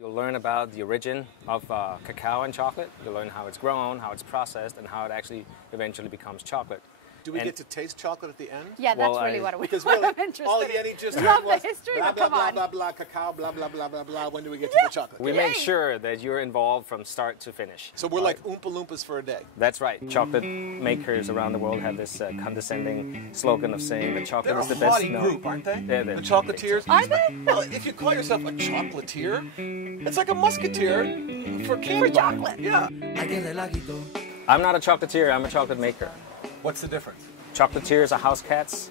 You'll learn about the origin of cacao and chocolate. You'll learn how it's grown, how it's processed, and how it actually eventually becomes chocolate. Do we get to taste chocolate at the end? Yeah, that's really what I'm interested all in. Yenny just Love was the history, blah, but blah, come blah, on. blah, blah, cacao, blah, blah, blah, blah, blah. When do we get to the chocolate? We make sure that you're involved from start to finish. So we're like Oompa Loompas for a day. That's right. Chocolate makers around the world have this condescending slogan of saying that chocolate is the best. They're a haughty group, aren't they? They're the chocolatiers. Are they? Well, if you call yourself a chocolatier, it's like a musketeer for candy. For chocolate. Yeah. I'm not a chocolatier, I'm a chocolate maker. What's the difference? Chocolatiers are house cats.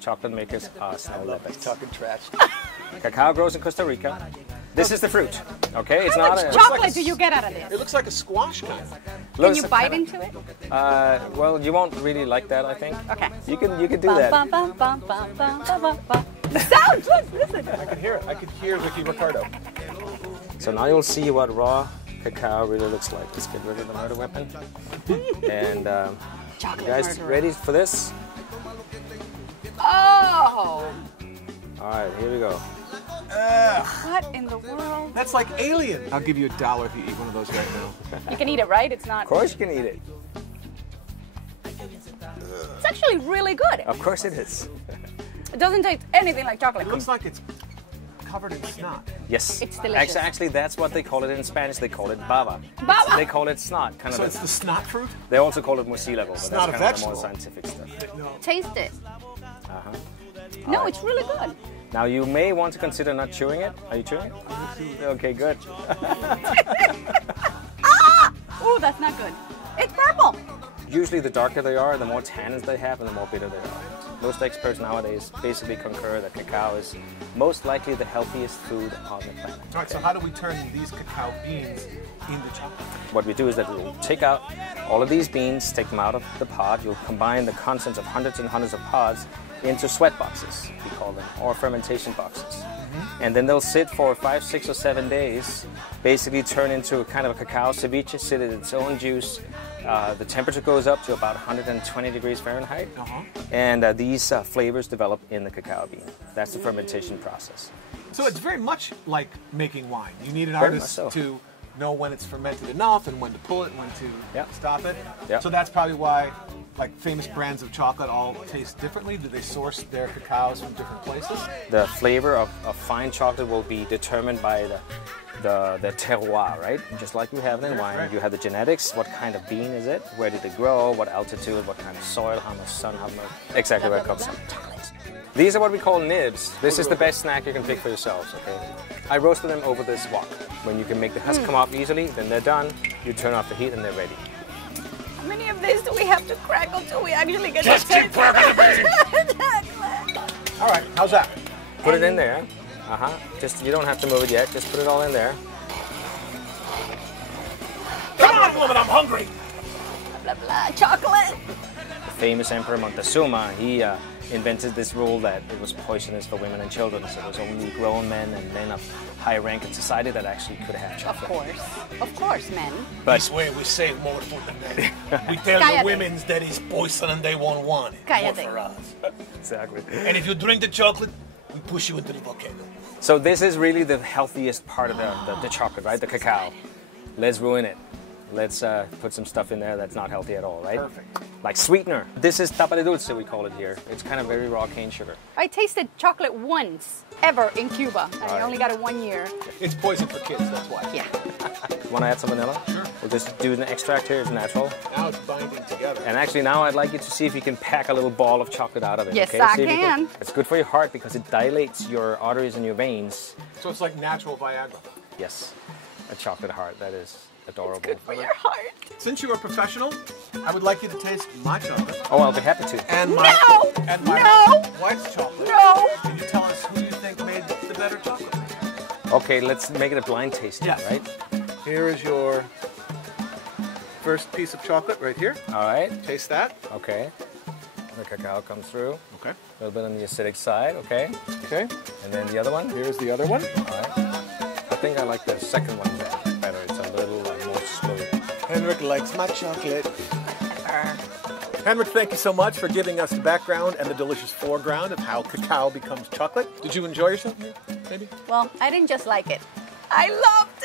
Chocolate makers are snow leopards. Talking trash. Cacao grows in Costa Rica. This is the fruit, okay? It's How not much a... chocolate do you get out of this? It looks like a squash kind. Can you bite into it? Well, you won't really like that, I think. Okay. You can do that. Sounds good. Listen. I can hear it. I can hear Ricky Ricardo. So now you'll see what raw cacao really looks like. Let's get rid of the murder weapon. And you guys ready for this? Oh! All right, here we go. What in the world? That's like alien. I'll give you $1 if you eat one of those right now. You can eat it, right? It's not... Of course you can eat it. It's actually really good. Of course it is. It doesn't taste anything like chocolate. It looks like it's covered in snot. Yes. It's delicious. Actually, that's what they call it in Spanish. They call it baba. Baba! They call it snot. So it's the snot fruit? They also call it mucílago, but Snot that's a kind of the more vegetable. scientific stuff. No. Taste it. Uh-huh. No, right. it's really good. Now, you may want to consider not chewing it. Are you chewing it? Okay, good. Ah! Oh, that's not good. It's purple. Usually, the darker they are, the more tannins they have, and the more bitter they are. Most experts nowadays basically concur that cacao is most likely the healthiest food on the planet. All right, so how do we turn these cacao beans into chocolate? What we do is that we'll take out all of these beans, take them out of the pod. You'll combine the contents of hundreds and hundreds of pods into sweat boxes, we call them, or fermentation boxes. And then they'll sit for 5, 6, or 7 days, basically turn into a kind of a cacao ceviche, sit in its own juice. The temperature goes up to about 120 degrees Fahrenheit, and these flavors develop in the cacao bean. That's the fermentation process. So it's very much like making wine. You need an artist to know when it's fermented enough and when to pull it and when to stop it. Yep. So that's probably why like famous brands of chocolate all taste differently. Do they source their cacaos from different places? The flavor of fine chocolate will be determined by the terroir, right? Just like you have it in wine. Right. You have the genetics, what kind of bean is it, where did it grow, what altitude, what kind of soil, how much sun, how much, exactly where it comes from. These are what we call nibs. This is the best snack you can pick for yourselves, okay? I roasted them over this wok. When you can make the husk come off easily, then they're done. You turn off the heat and they're ready. How many of these do we have to crackle till we actually get Just keep cracking All right, how's that? Put it in there. Just, you don't have to move it yet. Just put it all in there. Come on, woman, I'm hungry. Blah, blah, chocolate. The famous Emperor Montezuma, he invented this rule that it was poisonous for women and children, so it was only grown men and men of high rank in society that actually could have chocolate. Of course, men. But this way we save more food than men. We tell the women that it's poison and they won't want it. More for us. Exactly. And if you drink the chocolate, we push you into the volcano. So this is really the healthiest part of the chocolate, right? The cacao. Let's ruin it. Let's put some stuff in there that's not healthy at all, right? Perfect. Like sweetener. This is tapa de dulce, we call it here. It's kind of very raw cane sugar. I tasted chocolate once, ever, in Cuba. And I only got it 1 year. It's poison for kids, that's why. Yeah. Want to add some vanilla? Sure. We'll just do an extract here. It's natural. Now it's binding together. And actually now I'd like you to see if you can pack a little ball of chocolate out of it. Yes, okay? I See if you can. It's good for your heart because it dilates your arteries and your veins. So it's like natural Viagra. Yes, a chocolate heart. That is adorable. It's good for your heart. Since you're a professional, I would like you to taste my chocolate. Oh, I'll be happy to. And my, wife's chocolate. No! Can you tell us who you think made the better chocolate? Okay, let's make it a blind tasting, right? Here is your first piece of chocolate right here. All right. Taste that. Okay. The cacao comes through. Okay. A little bit on the acidic side, okay. Okay. And then the other one. Here's the other one. All right. I think I like the second one better. It's a little more smooth. Henrik likes my chocolate. Henrik, thank you so much for giving us the background and the delicious foreground of how cacao becomes chocolate. Did you enjoy yourself here, maybe? Well, I didn't just like it. I love